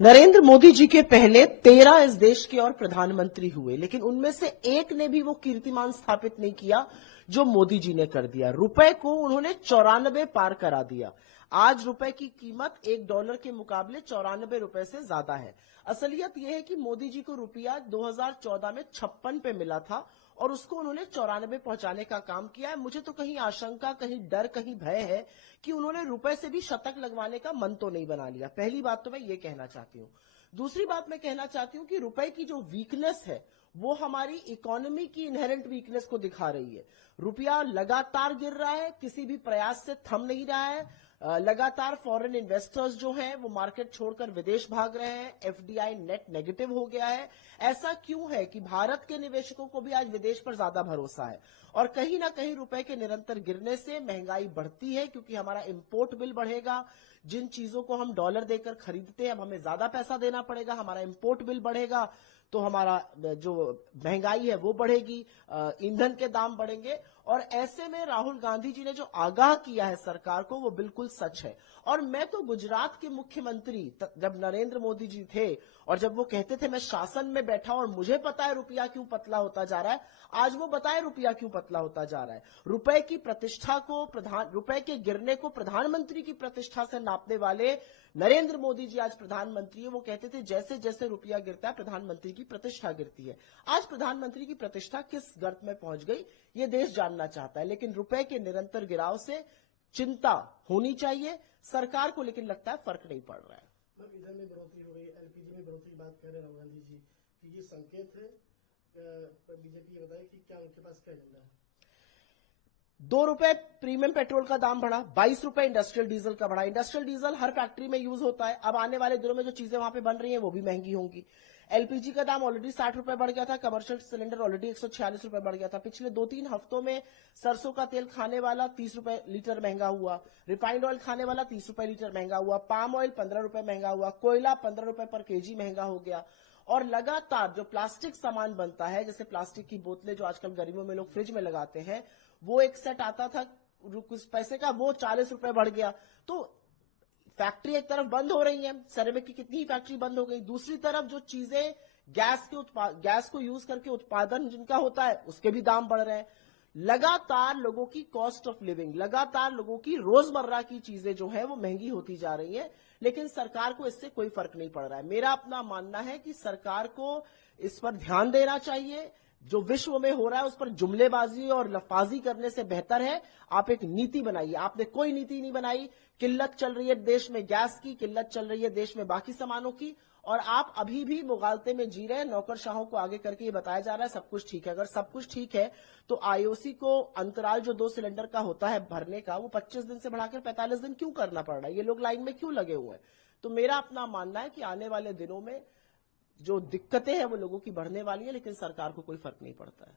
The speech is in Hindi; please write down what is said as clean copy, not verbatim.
नरेंद्र मोदी जी के पहले 13 इस देश के और प्रधानमंत्री हुए, लेकिन उनमें से एक ने भी वो कीर्तिमान स्थापित नहीं किया जो मोदी जी ने कर दिया। रुपए को उन्होंने 94 पार करा दिया। आज रुपए की कीमत $1 के मुकाबले 94 रुपए से ज्यादा है। असलियत यह है कि मोदी जी को रुपया 2014 में 56 पे मिला था और उसको उन्होंने 94 पहुंचाने का काम किया है। मुझे तो कहीं आशंका, कहीं डर, कहीं भय है कि उन्होंने रुपए से भी शतक लगवाने का मन तो नहीं बना लिया। पहली बात तो मैं ये कहना चाहती हूं। दूसरी बात मैं कहना चाहती हूं कि रुपए की जो वीकनेस है वो हमारी इकोनॉमी की इनहेरेंट वीकनेस को दिखा रही है। रुपया लगातार गिर रहा है, किसी भी प्रयास से थम नहीं रहा है। लगातार फॉरेन इन्वेस्टर्स जो हैं वो मार्केट छोड़कर विदेश भाग रहे हैं। एफडीआई नेट नेगेटिव हो गया है। ऐसा क्यों है कि भारत के निवेशकों को भी आज विदेश पर ज्यादा भरोसा है और कहीं ना कहीं रुपए के निरंतर गिरने से महंगाई बढ़ती है, क्योंकि हमारा इंपोर्ट बिल बढ़ेगा। जिन चीजों को हम डॉलर देकर खरीदते हैं अब हमें ज्यादा पैसा देना पड़ेगा, हमारा इंपोर्ट बिल बढ़ेगा तो हमारा जो महंगाई है वो बढ़ेगी, ईंधन के दाम बढ़ेंगे। और ऐसे में राहुल गांधी जी ने जो आगाह किया है सरकार को वो बिल्कुल सच है। और मैं तो गुजरात के मुख्यमंत्री जब नरेंद्र मोदी जी थे और जब वो कहते थे मैं शासन में बैठा और मुझे पता है रुपया क्यों पतला होता जा रहा है, आज वो बताए रुपया क्यों पतला होता जा रहा है। रुपए की प्रतिष्ठा को रुपए के गिरने को प्रधानमंत्री की प्रतिष्ठा से नापने वाले नरेंद्र मोदी जी आज प्रधानमंत्री है। वो कहते थे जैसे जैसे रुपया गिरता है प्रधानमंत्री की प्रतिष्ठा गिरती है। आज प्रधानमंत्री की प्रतिष्ठा किस गर्त में पहुंच गई ये देश जानना चाहता है। लेकिन रुपए के निरंतर गिराव से चिंता होनी चाहिए सरकार को, लेकिन लगता है फर्क नहीं पड़ रहा है। ईंधन में बढ़ोतरी हो गई, एलपीजी में बढ़ोतरी की बात कर रहे हैं राहुल गांधी जी कि ये संकेत है। बीजेपी ये बताए कि क्या उनके पास क्या एजेंडा है। ₹2 प्रीमियम पेट्रोल का दाम बढ़ा, ₹22 इंडस्ट्रियल डीजल का बढ़ा। इंडस्ट्रियल डीजल हर फैक्ट्री में यूज होता है। अब आने वाले दिनों में जो चीजें वहां पे बन रही हैं वो भी महंगी होंगी। एलपीजी का दाम ऑलरेडी ₹60 बढ़ गया था, कमर्शियल सिलेंडर ऑलरेडी ₹146 बढ़ गया था। पिछले 2-3 हफ्तों में सरसों का तेल खाने वाला ₹30 लीटर महंगा हुआ, रिफाइंड ऑयल खाने वाला ₹30 लीटर महंगा हुआ, पाम ऑयल ₹15 महंगा हुआ, कोयला ₹15 पर केजी महंगा हो गया। और लगातार जो प्लास्टिक सामान बनता है, जैसे प्लास्टिक की बोतलें जो आजकल गर्मियों में लोग फ्रिज में लगाते हैं, वो एक सेट आता था कुछ पैसे का, वो ₹40 बढ़ गया। तो फैक्ट्री एक तरफ बंद हो रही है, सेरेमिक की कितनी ही फैक्ट्री बंद हो गई, दूसरी तरफ जो चीजें गैस को यूज करके उत्पादन जिनका होता है उसके भी दाम बढ़ रहे हैं। लगातार लोगों की कॉस्ट ऑफ लिविंग, लगातार लोगों की रोजमर्रा की चीजें जो है वो महंगी होती जा रही है, लेकिन सरकार को इससे कोई फर्क नहीं पड़ रहा है। मेरा अपना मानना है कि सरकार को इस पर ध्यान देना चाहिए। जो विश्व में हो रहा है उस पर जुमलेबाजी और लफाजी करने से बेहतर है आप एक नीति बनाइए। आपने कोई नीति नहीं बनाई। किल्लत चल रही है देश में गैस की, किल्लत चल रही है देश में बाकी सामानों की, और आप अभी भी मुगालते में जी रहे हैं। नौकरशाहों को आगे करके ये बताया जा रहा है सब कुछ ठीक है। अगर सब कुछ ठीक है तो आईओसी को अंतराल जो 2 सिलेंडर का होता है भरने का, वो 25 दिन से बढ़ाकर 45 दिन क्यों करना पड़ रहा है? ये लोग लाइन में क्यों लगे हुए हैं? तो मेरा अपना मानना है कि आने वाले दिनों में जो दिक्कतें हैं वो लोगों की बढ़ने वाली है, लेकिन सरकार को कोई फर्क नहीं पड़ता है।